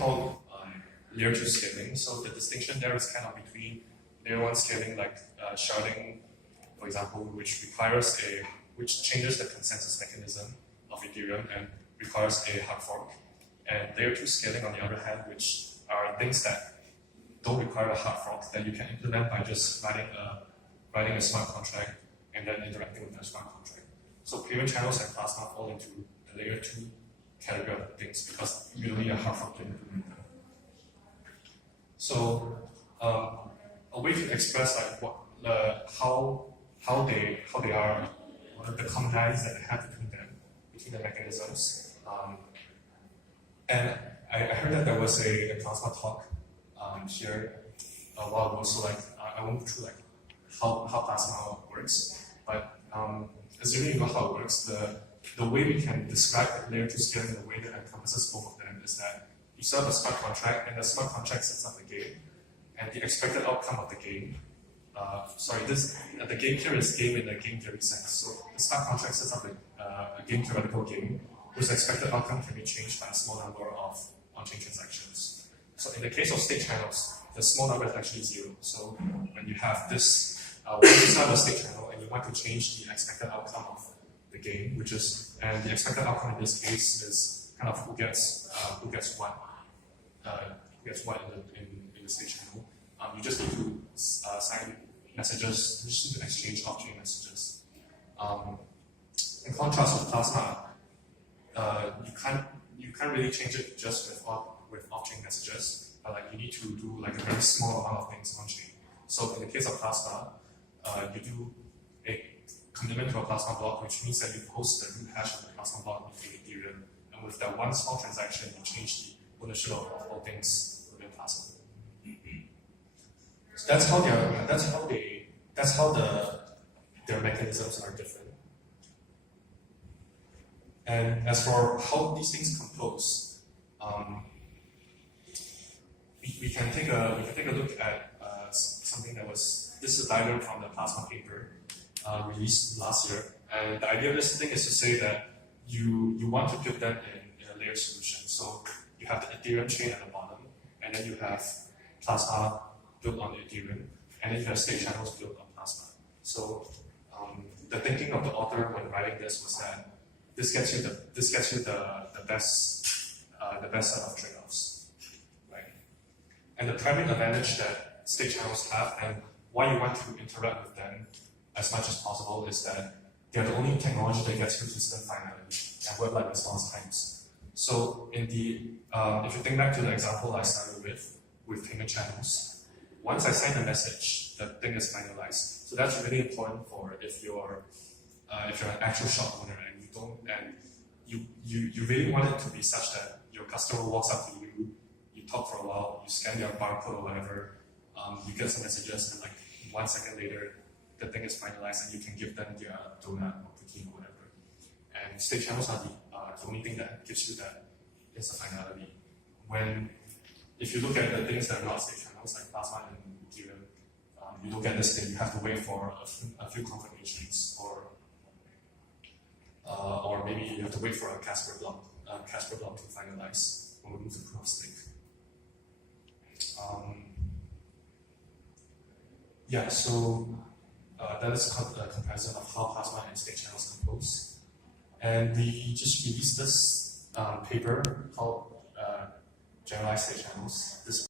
called layer 2 scaling. So the distinction there is kind of between layer 1 scaling, like sharding, for example, which changes the consensus mechanism of Ethereum and requires a hard fork. And layer 2 scaling, on the other hand, which are things that don't require a hard fork that you can implement by just writing a smart contract and then interacting with that smart contract. So payment channels and plasma fall into the layer 2 category of things because you don't need a hard fork to implement them. So a way to express like how they are, what are the commonalities that they have between the mechanisms. And I heard that there was a plasma talk here a while ago, so like I won't go through like how plasma works, but assuming you know how it works, the way we can describe layer 2 scaling in a way that encompasses both of them is that you set up a smart contract, and the smart contract sets up the game, and the expected outcome of the game. The game here is game in the game theory sense. So the smart contract sets up a game theoretical game whose expected outcome can be changed by a small number of on-chain transactions. So in the case of state channels, the small number is actually 0. So when you have this, when you set up a state channel and you want to change the expected outcome of the game, and the expected outcome in this case is kind of who gets what in the state channel. You just need to sign messages, you just need to exchange off-chain messages. In contrast with Plasma, you can't really change it just with off-chain messages, but like you need to do like a very small amount of things on-chain. So in the case of Plasma, you do a complement to a Plasma block, which means that you post the root hash of the Plasma block into Ethereum, and with that one small transaction, you change the ownership of all things within Plasma. So that's how their mechanisms are different. And as for how these things compose, we can take a look at something this is a diagram from the Plasma paper released last year. And the idea of this thing is to say that you want to put them in a layered solution. So you have the Ethereum chain at the bottom, and then you have Plasma built on Ethereum, and then you have state channels built on Plasma. So the thinking of the author when writing this was that this gets you the best set of trade-offs, right? And the primary advantage that state channels have, and why you want to interact with them as much as possible, is that they're the only technology that gets you consistent finality and web-like response times. So in the if you think back to the example I started with payment channels, once I send a message, the thing is finalized. So that's really important for if you're an actual shop owner and you really want it to be such that your customer walks up to you, you talk for a while, you scan their barcode or whatever, you get some messages, and like 1 second later, the thing is finalized and you can give them their donut or cookie or whatever. And state channels are the only thing that gives you that is a finality. If you look at the things that are not state channels, like Plasma and Ethereum, you look at this thing, you have to wait for a few confirmations, or maybe you have to wait for a Casper block to finalize when we move to proof of stake. So that is a comparison of how Plasma and state channels compose. And we just released this paper called Generalized State Channels. This